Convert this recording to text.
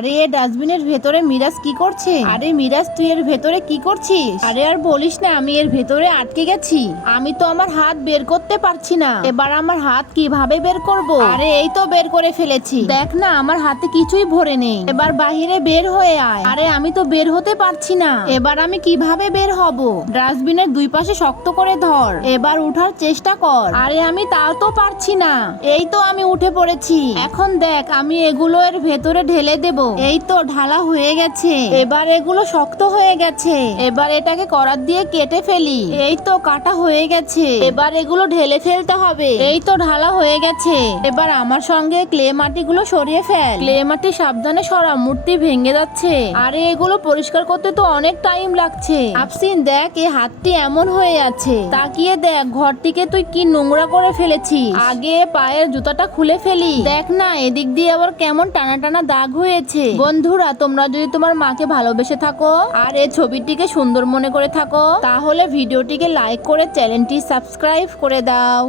আরে ডাস্টবিনের ভেতরে মিরাজ কি করছে? আরে মিরাজ তুই এর ভেতরে কি করছিস? আরে আর বলিস না, আমি এর ভেতরে আটকে গেছি। আমি তো আমার হাত বের করতে পারছি না। এবার আমার হাত কিভাবে বের করব? আরে এই তো বের করে ফেলেছি। দেখ না, আমার হাতে কিছুই ভরে নেই। এবার বাহিরে বের হয়ে আয়। আরে আমি তো বের হতে পারছি না। এবার আমি কিভাবে বের হব? ডাস্টবিনের দুই পাশে শক্ত করে ধর। এবার উঠার চেষ্টা কর। আরে আমি তাও তো পারছি না। এই তো আমি উঠে পড়েছি। এখন দেখ, আমি এগুলো এর ভেতরে ঢেলে দেব। এই তো ঢালা হয়ে গেছে। এবার এগুলো শক্ত হয়ে গেছে। এবার এটাকে করাত দিয়ে কেটে ফেলি। এই তো কাটা হয়ে গেছে। এবার এগুলো ঢেলে ফেলতে হবে। এই তো ঢালা হয়ে গেছে। এবার আমার সঙ্গে ক্লে মাটিগুলো সরিয়ে ফেল। ক্লে মাটি সাবধানে সরা, মূর্তি ভেঙে যাচ্ছে। আরে এগুলো পরিষ্কার করতে তো অনেক টাইম লাগছে। আফসিন দেখ, এই হাতটি এমন হয়ে আছে। তাকিয়ে দেখ, ঘরটিকে তুই কি নোংরা করে ফেলেছিস। আগে পায়ের জুতাটা খুলে ফেলি। দেখ না, এদিক দিয়ে আবার কেমন টানা টানা দাগ হয়েছে। বন্ধুরা, তোমরা যদি তোমার মাকে ভালোবেসে থাকো আর এই ছবিটিকে সুন্দর মনে করে থাকো, তাহলে ভিডিওটিকে লাইক করে চ্যানেলটি সাবস্ক্রাইব করে দাও।